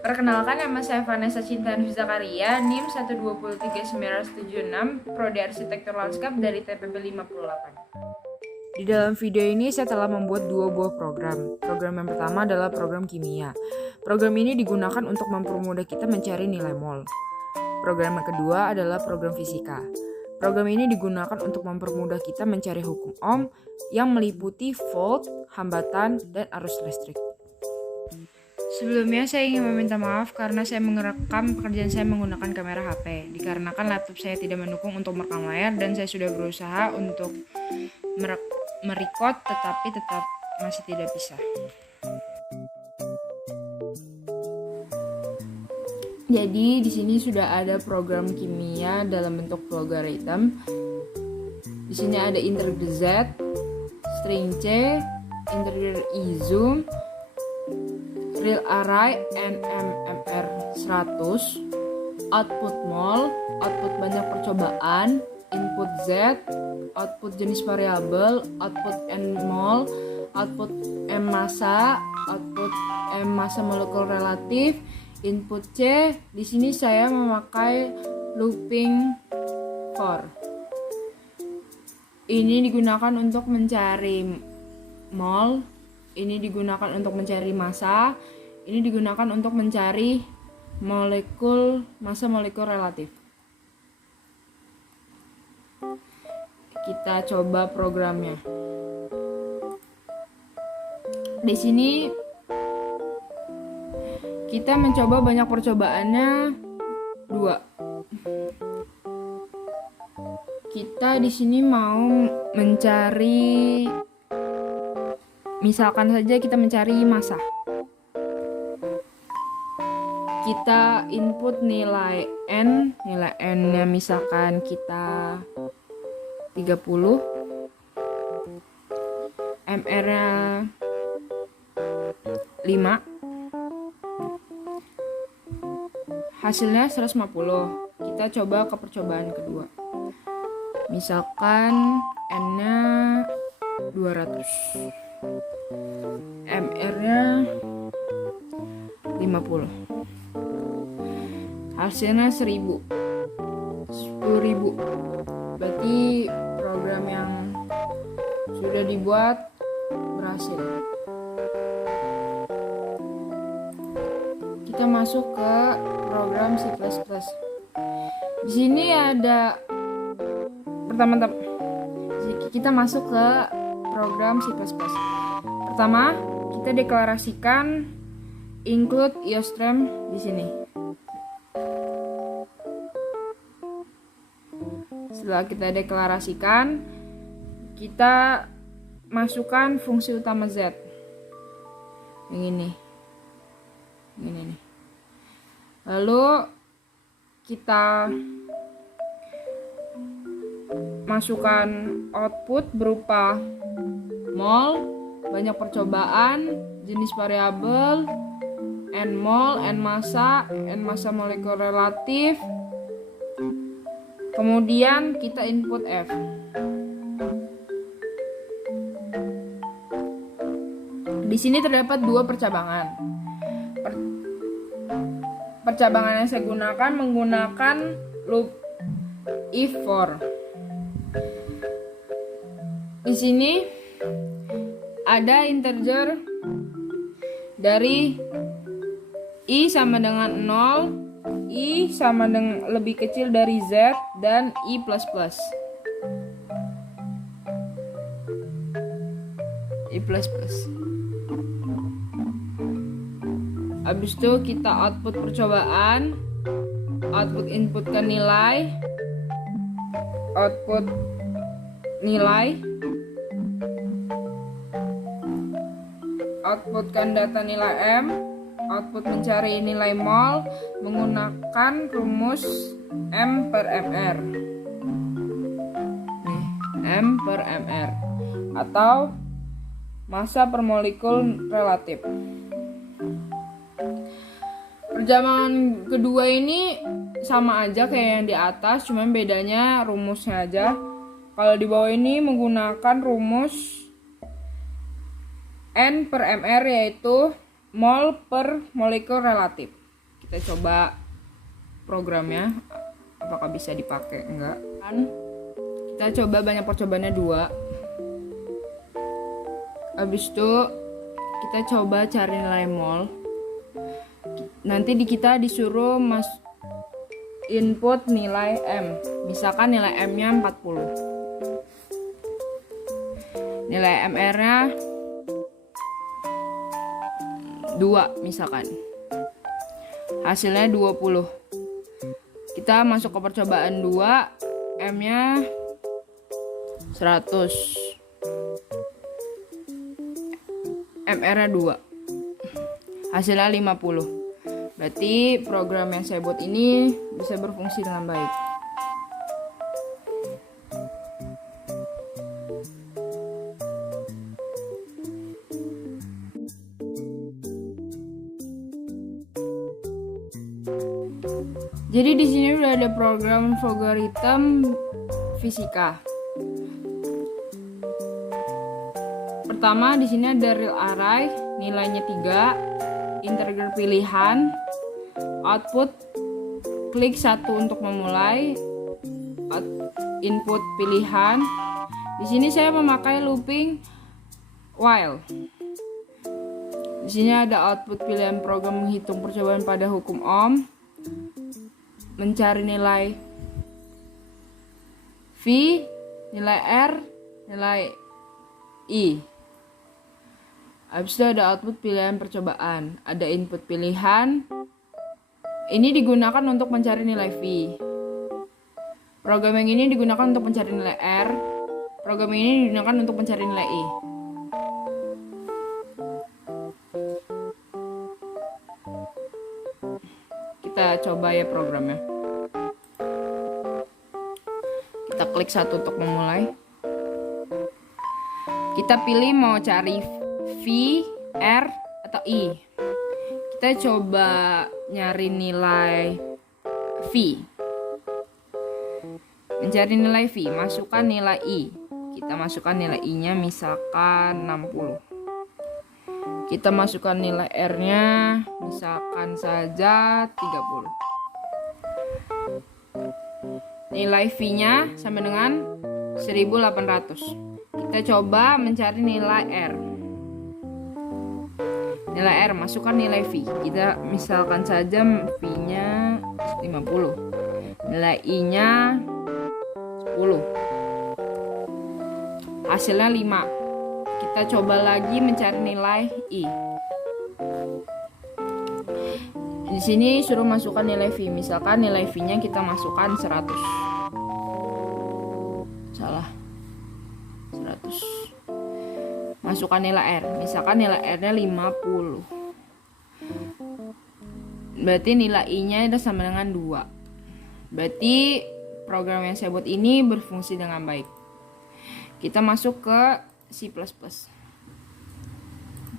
Perkenalkan, nama saya Vanessa Cintaanus Zakaria, NIM 1239976, Prodi Arsitektur Lanskap dari TPB 58. Di dalam video ini saya telah membuat dua buah program. Program yang pertama adalah program kimia. Program ini digunakan untuk mempermudah kita mencari nilai mol. Program yang kedua adalah program fisika. Program ini digunakan untuk mempermudah kita mencari hukum Ohm yang meliputi volt, hambatan, dan arus listrik. Sebelumnya saya ingin meminta maaf karena saya merekam pekerjaan saya menggunakan kamera HP, dikarenakan laptop saya tidak mendukung untuk merekam layar dan saya sudah berusaha untuk merecord tetapi tetap masih tidak bisa. Jadi di sini sudah ada program kimia dalam bentuk logaritm. Di sini ada integer Z, string C, integer I zoom, real array NMMR 100, output mol, output banyak percobaan, input Z, output jenis variabel, output N mol, output M massa, output M massa molekul relatif, input C. Di sini saya memakai looping for. Ini digunakan untuk mencari mol, ini digunakan untuk mencari massa, ini digunakan untuk mencari massa molekul relatif. Kita coba programnya. Di sini kita mencoba banyak percobaannya 2. Kita di sini mau mencari, misalkan saja kita mencari massa. Kita input nilai N-nya misalkan kita 30, MR-nya 5, hasilnya 150. Kita coba ke percobaan kedua. Misalkan N-nya 200, MR-nya 50, hasilnya 1000. Berarti program yang sudah dibuat berhasil. Kita masuk ke program C++. Di sini ada pertama-tama kita masuk ke program C++. Pertama, kita deklarasikan include IOStream di sini. Setelah kita deklarasikan, kita masukkan fungsi utama Z. Yang ini nih. Lalu kita masukkan output berupa mol, banyak percobaan, jenis variabel, N mol, N massa molekul relatif. Kemudian kita input F. Di sini terdapat 2 percabangan. Percabangan yang saya gunakan menggunakan loop if for. Di sini ada integer dari I sama dengan 0, I sama dengan lebih kecil dari Z, dan I++. Habis itu kita output percobaan, output inputkan nilai, output nilai, outputkan data nilai M, output mencari nilai mol menggunakan rumus M per MR. M per MR atau massa per molekul relatif. Percabangan kedua ini sama aja kayak yang di atas, cuman bedanya rumusnya aja. Kalau di bawah ini menggunakan rumus N per mR, yaitu mol per molekul relatif. Kita coba programnya apakah bisa dipakai. Enggak kan, kita coba banyak percobaannya 2. Habis itu kita coba cari nilai mol. Nanti kita disuruh input nilai M. Misalkan nilai M nya 40, nilai MR nya 2 misalkan, hasilnya 20. Kita masuk ke percobaan 2, M nya 100, MR nya 2, hasilnya 50. Berarti program yang saya buat ini bisa berfungsi dengan baik. Jadi di sini udah ada program logaritma fisika. Pertama di sini ada real array, nilainya 3, integer pilihan, output klik 1 untuk memulai, input pilihan. Di sini saya memakai looping while. Di sini ada output pilihan program menghitung percobaan pada hukum Ohm, mencari nilai V, nilai R, nilai I. Habis itu ada output pilihan percobaan, ada input pilihan. Ini digunakan untuk mencari nilai V. Program yang ini digunakan untuk mencari nilai R. Program ini digunakan untuk mencari nilai I. Kita coba ya programnya. Kita klik 1 untuk memulai. Kita pilih mau cari V, R, atau I. Kita coba nyari nilai V. Mencari nilai V, masukkan nilai I. Kita masukkan nilai I-nya misalkan 60. Kita masukkan nilai R-nya misalkan saja 30. Nilai V-nya sama dengan 1800. Kita coba mencari nilai R. Nilai R, masukkan nilai V. Kita misalkan saja V-nya 50. Nilai I-nya 10. Hasilnya 5. Kita coba lagi mencari nilai I. Di sini suruh masukkan nilai V. Misalkan nilai V-nya kita masukkan 100. Salah. 100. Masukkan nilai R. Misalkan nilai R-nya 50. Berarti nilai I-nya itu sama dengan 2. Berarti program yang saya buat ini berfungsi dengan baik. Kita masuk ke C++.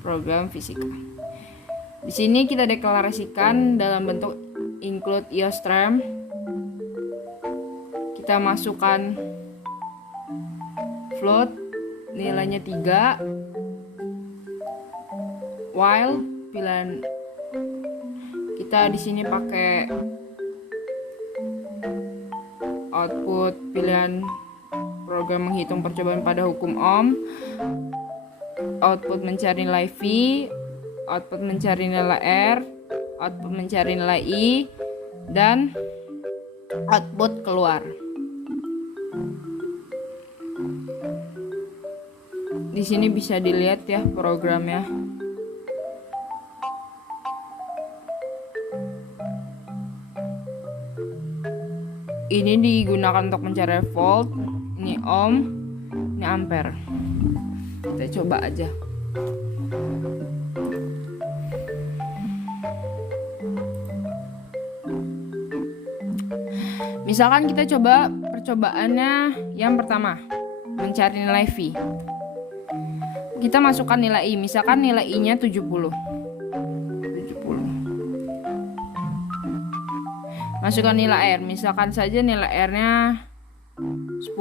Program fisika. Di sini kita deklarasikan dalam bentuk include iostream. Kita masukkan float, nilainya 3. While pilihan kita di sini pakai output pilihan program menghitung percobaan pada hukum Ohm, output mencari nilai V, output mencari nilai R, output mencari nilai I, dan output keluar. Di sini bisa dilihat ya programnya. Ini digunakan untuk mencari volt, ini ohm, ini ampere. Kita coba aja. Misalkan kita coba percobaannya yang pertama, mencari nilai V. Kita masukkan nilai I, misalkan nilai I-nya 70. Masukkan nilai R, misalkan saja nilai R-nya 10.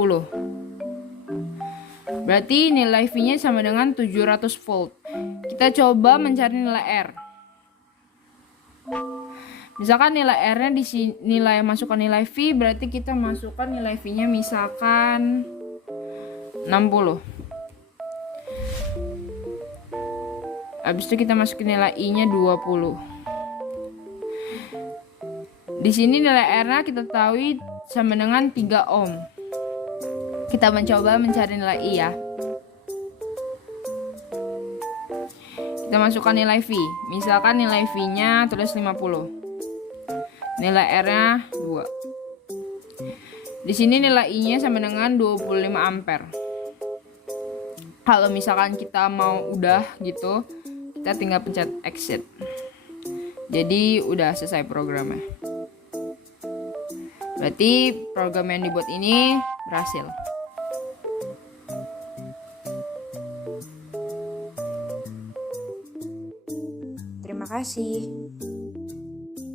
Berarti nilai V-nya sama dengan 700 volt. Kita coba mencari nilai R. Misalkan nilai R-nya di sini, nilai masukkan nilai V, berarti kita masukkan nilai V-nya misalkan 60. Habis itu kita masukin nilai I-nya 20. Di sini nilai R-nya kita tahu sama dengan 3 ohm. Kita mencoba mencari nilai I ya. Kita masukkan nilai V. Misalkan nilai V-nya tulis 50. Nilai R-nya 2. Di sini nilai I-nya sama dengan 25 ampere. Kalau misalkan kita mau udah gitu, kita tinggal pencet exit. Jadi udah selesai programnya. Berarti program yang dibuat ini berhasil. Terima kasih.